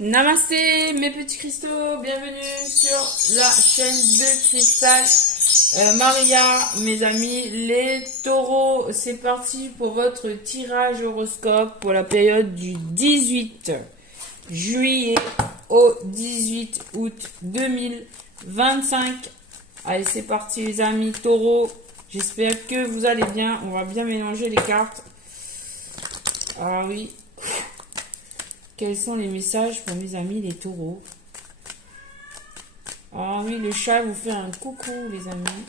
Namasté mes petits cristaux, bienvenue sur la chaîne de Cristal Maria, mes amis, les taureaux, c'est parti pour votre tirage horoscope pour la période du 18 juillet au 18 août 2025. Allez, c'est parti les amis taureaux, j'espère que vous allez bien, on va bien mélanger les cartes. Ah oui. Quels sont les messages pour mes amis les taureaux? Ah oui, le chat vous fait un coucou les amis.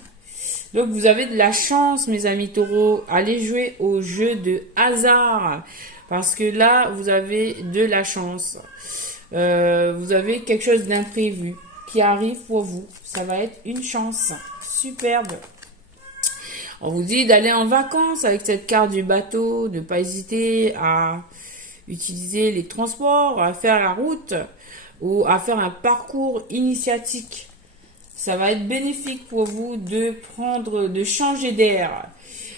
Donc vous avez de la chance mes amis taureaux. Allez jouer au jeu de hasard. Parce que là, vous avez de la chance. Vous avez quelque chose d'imprévu qui arrive pour vous. Ça va être une chance. Superbe. On vous dit d'aller en vacances avec cette carte du bateau. De ne pas hésiter à utiliser les transports, à faire la route ou à faire un parcours initiatique. Ça va être bénéfique pour vous de changer d'air.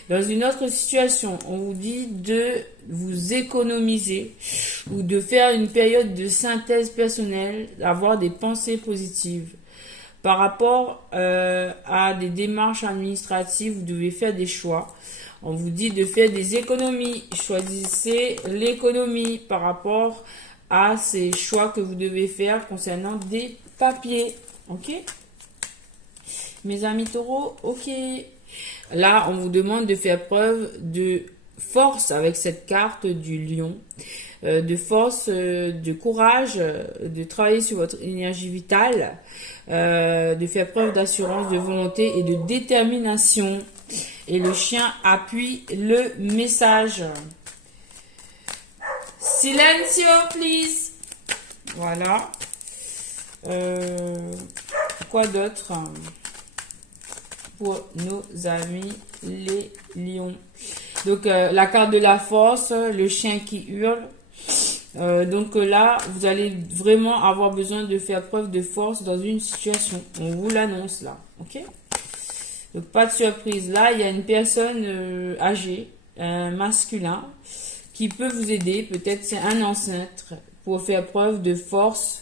Dans une autre situation, on vous dit de vous économiser ou de faire une période de synthèse personnelle, d'avoir des pensées positives. Par rapport à des démarches administratives, vous devez faire des choix. On vous dit de faire des économies. Choisissez l'économie par rapport à ces choix que vous devez faire concernant des papiers. Ok? Mes amis taureaux, ok. Là, on vous demande de faire preuve de force avec cette carte du lion. De force, de courage, de travailler sur votre énergie vitale, de faire preuve d'assurance, de volonté et de détermination. Et le chien appuie le message. Silencio, please. Voilà. Quoi d'autre pour nos amis les lions? Donc, la carte de la force, le chien qui hurle. Donc là, vous allez vraiment avoir besoin de faire preuve de force dans une situation. On vous l'annonce là, ok? Donc pas de surprise. Là, il y a une personne âgée, un masculin, qui peut vous aider. Peut-être c'est un ancêtre pour faire preuve de force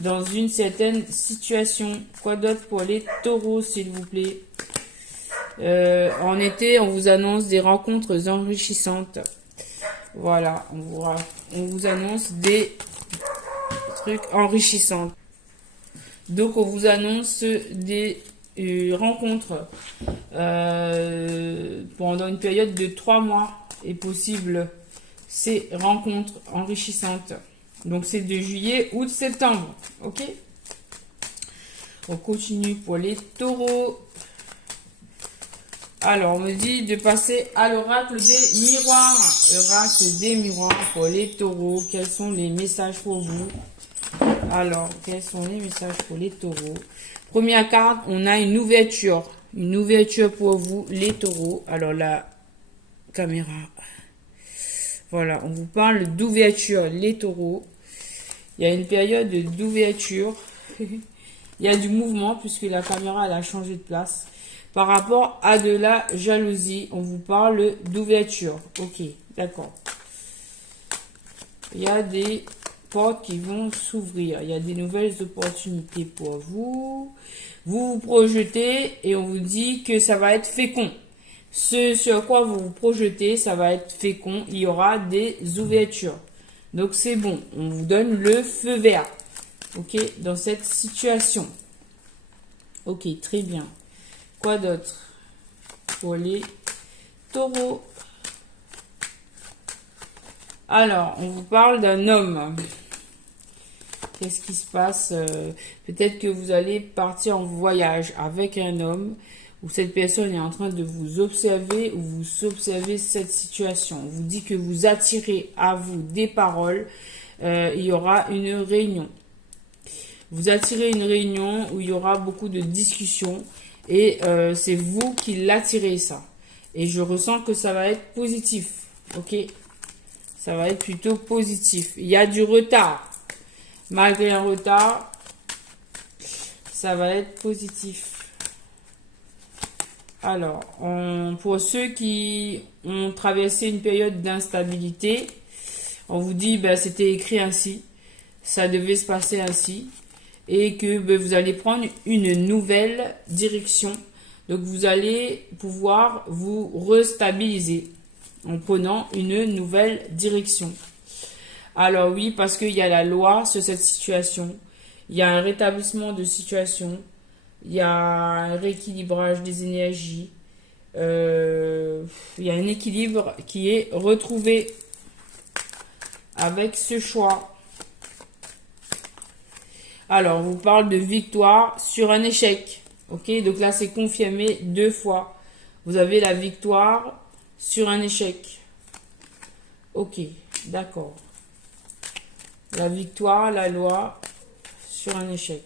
dans une certaine situation. Quoi d'autre pour les taureaux, s'il vous plaît? En été, on vous annonce des rencontres enrichissantes. Voilà, on vous annonce des trucs enrichissants. Donc, on vous annonce des rencontres pendant une période de 3 mois est possible. Ces rencontres enrichissantes. Donc, c'est de juillet, août, septembre. Ok? On continue pour les taureaux. Alors, on me dit de passer à l'oracle des miroirs. Oracle des miroirs pour les taureaux. Quels sont les messages pour vous? Alors, quels sont les messages pour les taureaux? Première carte, on a une ouverture. Une ouverture pour vous, les taureaux. Alors, la caméra. Voilà, on vous parle d'ouverture, les taureaux. Il y a une période d'ouverture. Il y a du mouvement puisque la caméra elle a changé de place. Par rapport à de la jalousie, on vous parle d'ouverture. Ok, d'accord. Il y a des portes qui vont s'ouvrir. Il y a des nouvelles opportunités pour vous. Vous vous projetez et on vous dit que ça va être fécond. Ce sur quoi vous vous projetez, ça va être fécond. Il y aura des ouvertures. Donc c'est bon. On vous donne le feu vert. Ok, dans cette situation. Ok, très bien. Quoi d'autre pour les taureaux? Alors, on vous parle d'un homme. Qu'est-ce qui se passe? Peut-être que vous allez partir en voyage avec un homme où cette personne est en train de vous observer ou vous observez cette situation. On vous dit que vous attirez à vous des paroles. Il y aura une réunion. Vous attirez une réunion où il y aura beaucoup de discussions. Et c'est vous qui l'attirez ça. Et je ressens que ça va être positif. Ok? Ça va être plutôt positif. Il y a du retard. Malgré un retard, ça va être positif. Alors, pour ceux qui ont traversé une période d'instabilité, on vous dit, ben, c'était écrit ainsi. ça devait se passer ainsi. Et que ben, vous allez prendre une nouvelle direction. Donc, vous allez pouvoir vous restabiliser en prenant une nouvelle direction. Alors oui, parce qu'il y a la loi sur cette situation. Il y a un rétablissement de situation. Il y a un rééquilibrage des énergies. Il y a un équilibre qui est retrouvé avec ce choix. Alors, on vous parle de victoire sur un échec. Ok, donc là, c'est confirmé 2 fois. Vous avez la victoire sur un échec. Ok, d'accord. La victoire, la loi sur un échec.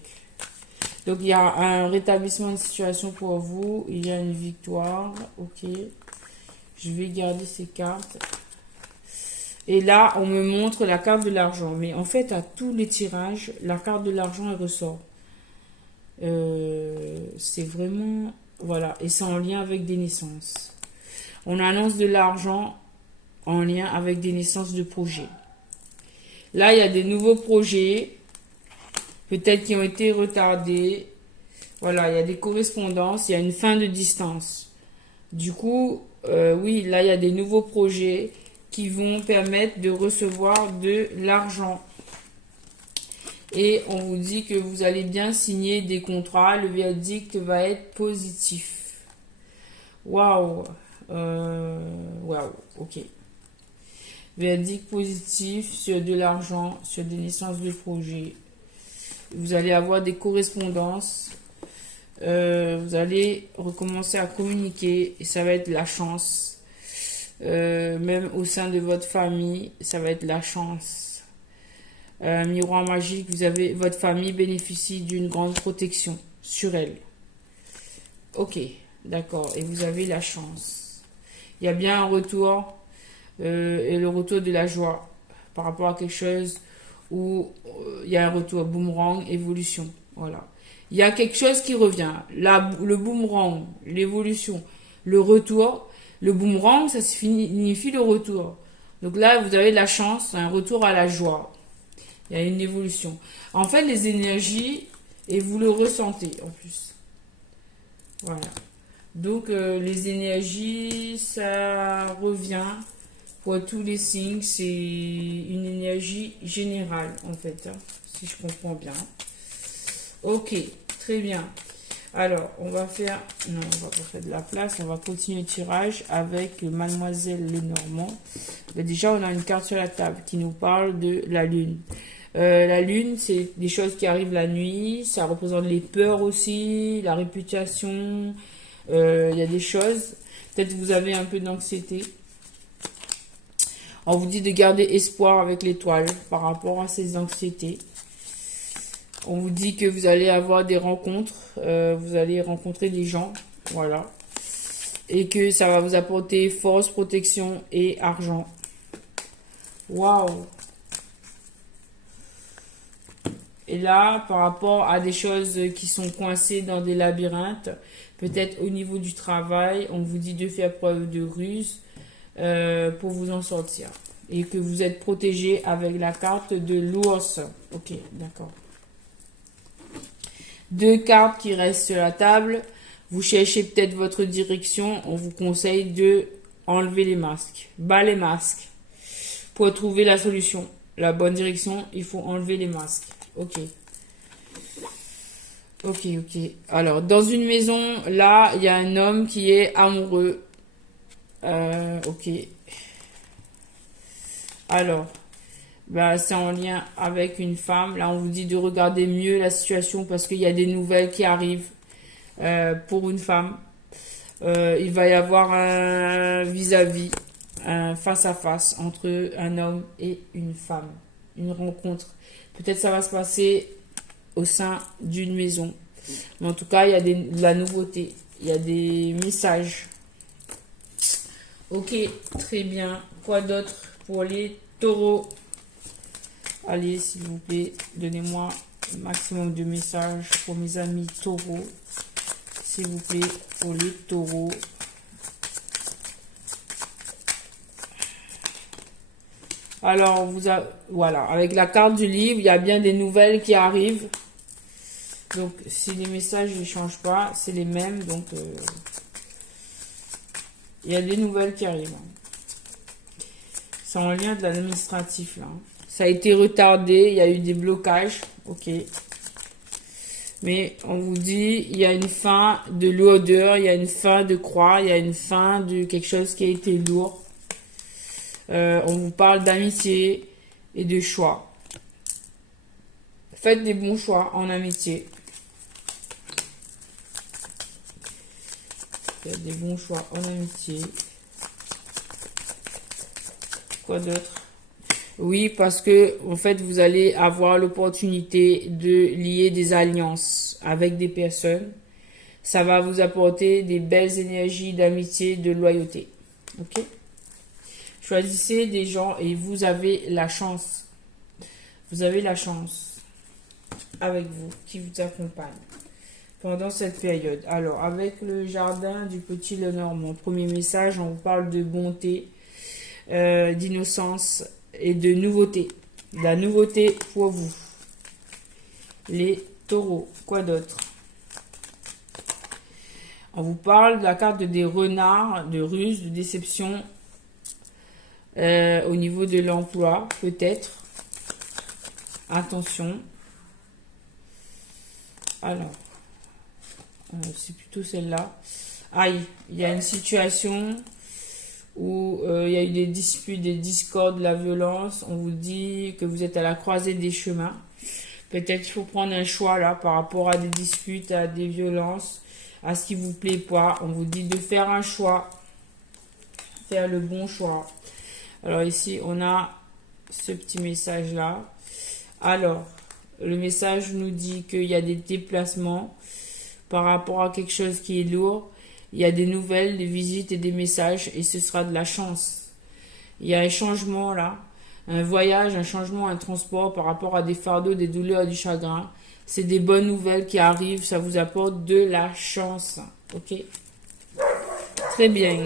Donc, il y a un rétablissement de situation pour vous. Il y a une victoire. Ok. Je vais garder ces cartes. Et là, on me montre la carte de l'argent. Mais en fait, à tous les tirages, la carte de l'argent, elle ressort. C'est vraiment... Voilà. Et c'est en lien avec des naissances. On annonce de l'argent en lien avec des naissances de projets. Là, il y a des nouveaux projets. Peut-être qui ont été retardés. Voilà, il y a des correspondances. Il y a une fin de distance. Du coup, oui, là, il y a des nouveaux projets qui vont permettre de recevoir de l'argent. Et on vous dit que vous allez bien signer des contrats. Le verdict va être positif. Waouh. Waouh. Ok. Verdict positif sur de l'argent, sur des naissances de projets. Vous allez avoir des correspondances. Vous allez recommencer à communiquer. Et ça va être la chance. Même au sein de votre famille, ça va être la chance. Miroir magique, vous avez votre famille bénéficie d'une grande protection sur elle. Ok, d'accord. Et vous avez la chance. Il y a bien un retour et le retour de la joie par rapport à quelque chose où il y a un retour boomerang, évolution. Voilà. Il y a quelque chose qui revient. Le boomerang, l'évolution, le retour. Le boomerang, ça signifie le retour. Donc là, vous avez de la chance, un retour à la joie. Il y a une évolution. En fait, les énergies, et vous le ressentez en plus. Voilà. Donc, les énergies, ça revient pour tous les signes. C'est une énergie générale, en fait, hein, si je comprends bien. Ok, très bien. Alors, on va faire... Non, on va pas faire de la place. On va continuer le tirage avec Mademoiselle Lenormand. Mais déjà, on a une carte sur la table qui nous parle de la Lune. La Lune, c'est des choses qui arrivent la nuit. Ça représente les peurs aussi, la réputation. Il y a des choses. Peut-être que vous avez un peu d'anxiété. On vous dit de garder espoir avec l'étoile par rapport à ces anxiétés. On vous dit que vous allez avoir des rencontres, vous allez rencontrer des gens, voilà. Et que ça va vous apporter force, protection et argent. Waouh! Et là, par rapport à des choses qui sont coincées dans des labyrinthes, peut-être au niveau du travail, on vous dit de faire preuve de ruse pour vous en sortir. Et que vous êtes protégé avec la carte de l'ours. Ok, d'accord. 2 cartes qui restent sur la table. Vous cherchez peut-être votre direction. On vous conseille de enlever les masques. Bas les masques. Pour trouver la solution. La bonne direction, il faut enlever les masques. Ok. Ok, ok. Alors, dans une maison, là, il y a un homme qui est amoureux. Ok. Alors, bah, c'est en lien avec une femme. Là, on vous dit de regarder mieux la situation parce qu'il y a des nouvelles qui arrivent pour une femme. Il va y avoir un vis-à-vis, un face-à-face entre un homme et une femme. Une rencontre. Peut-être ça va se passer au sein d'une maison. Mais en tout cas, il y a de la nouveauté. Il y a des messages. Ok, très bien. Quoi d'autre pour les taureaux? Allez, s'il vous plaît, donnez-moi un maximum de messages pour mes amis taureaux. S'il vous plaît, pour les taureaux. Alors, voilà, avec la carte du livre, il y a bien des nouvelles qui arrivent. Donc, si les messages ne changent pas, c'est les mêmes. Donc, il y a des nouvelles qui arrivent. C'est en lien de l'administratif, là. Ça a été retardé, il y a eu des blocages. Ok. Mais on vous dit, il y a une fin de lourdeur, il y a une fin de croix, il y a une fin de quelque chose qui a été lourd. On vous parle d'amitié et de choix. Faites des bons choix en amitié. Faites des bons choix en amitié. Quoi d'autre? Oui, parce que en fait, vous allez avoir l'opportunité de lier des alliances avec des personnes. Ça va vous apporter des belles énergies d'amitié, de loyauté. Ok? Choisissez des gens et vous avez la chance. Vous avez la chance avec vous qui vous accompagne pendant cette période. Alors, avec le jardin du petit Lenormand, premier message, on vous parle de bonté, d'innocence et de nouveauté. La nouveauté pour vous. Les taureaux. Quoi d'autre? On vous parle de la carte des renards, de ruse, de déception au niveau de l'emploi, peut-être. Attention. Alors, c'est plutôt celle-là. Aïe, il y a une situation où il y a eu des disputes, des discordes, de la violence. On vous dit que vous êtes à la croisée des chemins. Peut-être qu'il faut prendre un choix là par rapport à des disputes, à des violences, à ce qui vous plaît pas. On vous dit de faire un choix, faire le bon choix. Alors ici, on a ce petit message là. Alors, le message nous dit qu'il y a des déplacements par rapport à quelque chose qui est lourd. Il y a des nouvelles, des visites et des messages et ce sera de la chance. Il y a un changement là, un voyage, un changement, un transport par rapport à des fardeaux, des douleurs, du chagrin. C'est des bonnes nouvelles qui arrivent, ça vous apporte de la chance. Ok? Très bien.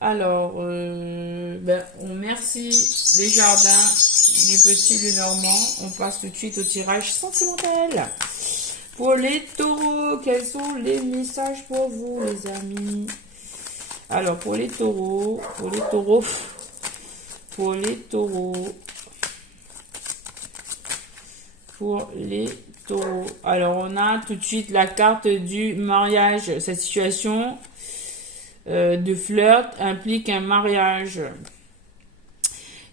Alors, on remercie les jardins du petit Lenormand. On passe tout de suite au tirage sentimental. Pour les taureaux, quels sont les messages pour vous, les amis? Alors, pour les taureaux, alors on a tout de suite la carte du mariage. Cette situation de flirt implique un mariage.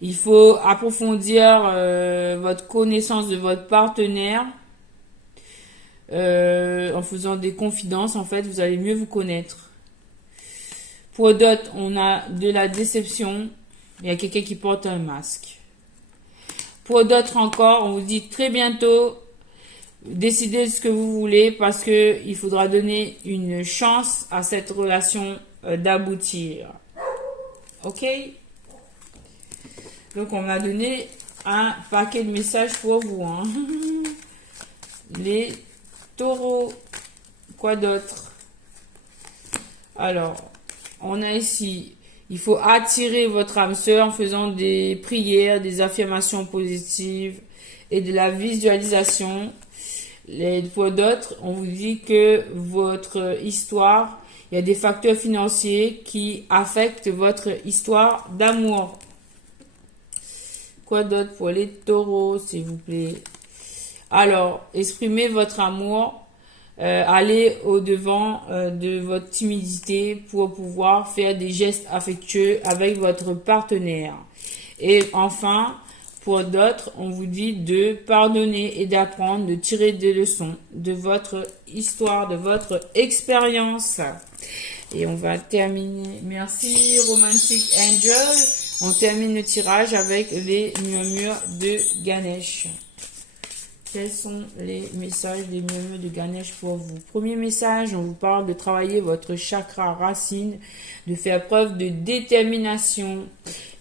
Il faut approfondir votre connaissance de votre partenaire. En faisant des confidences, en fait, vous allez mieux vous connaître. Pour d'autres, on a de la déception. Il y a quelqu'un qui porte un masque. Pour d'autres encore, on vous dit très bientôt, décidez de ce que vous voulez parce que il faudra donner une chance à cette relation d'aboutir. Ok? Donc, on m'a donné un paquet de messages pour vous. Hein. Les taureaux. Quoi d'autre? Alors, on a ici, il faut attirer votre âme sœur en faisant des prières, des affirmations positives et de la visualisation. Pour d'autres, on vous dit que votre histoire, il y a des facteurs financiers qui affectent votre histoire d'amour. Quoi d'autre pour les taureaux, s'il vous plaît? Alors, exprimez votre amour. Allez au-devant de votre timidité pour pouvoir faire des gestes affectueux avec votre partenaire. Et enfin, pour d'autres, on vous dit de pardonner et d'apprendre, de tirer des leçons de votre histoire, de votre expérience. Et on va terminer. Merci Romantic Angel. On termine le tirage avec les murmures de Ganesh. Quels sont les messages des murmures de Ganesh pour vous? Premier message, on vous parle de travailler votre chakra racine, de faire preuve de détermination.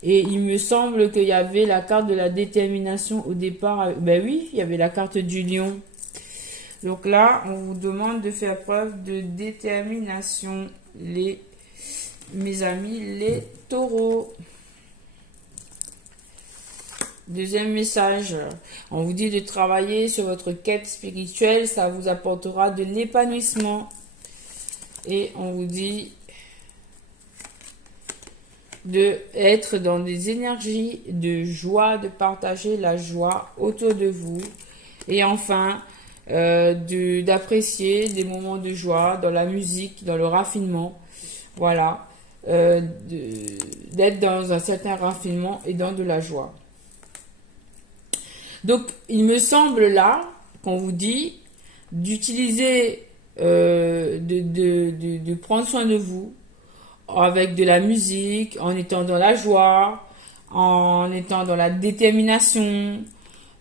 Et il me semble qu'il y avait la carte de la détermination au départ. Ben oui, il y avait la carte du lion. Donc là, on vous demande de faire preuve de détermination, les mes amis les taureaux. Deuxième message, on vous dit de travailler sur votre quête spirituelle, ça vous apportera de l'épanouissement. Et on vous dit de être dans des énergies de joie, de partager la joie autour de vous. Et enfin, d'apprécier des moments de joie dans la musique, dans le raffinement. Voilà, d'être dans un certain raffinement et dans de la joie. Donc, il me semble là qu'on vous dit d'utiliser, de prendre soin de vous avec de la musique, en étant dans la joie, en étant dans la détermination.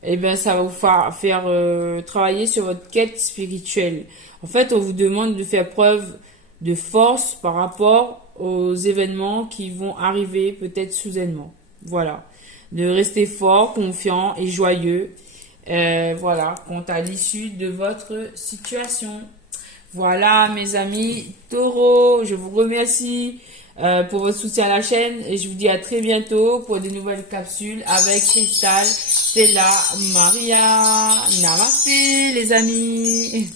Eh bien, ça va vous faire travailler sur votre quête spirituelle. En fait, on vous demande de faire preuve de force par rapport aux événements qui vont arriver peut-être soudainement. Voilà. De rester fort, confiant et joyeux. Voilà, quant à l'issue de votre situation. Voilà, mes amis taureaux, je vous remercie pour votre soutien à la chaîne et je vous dis à très bientôt pour de nouvelles capsules avec Cristal, Stella, Maria. Namaste, les amis.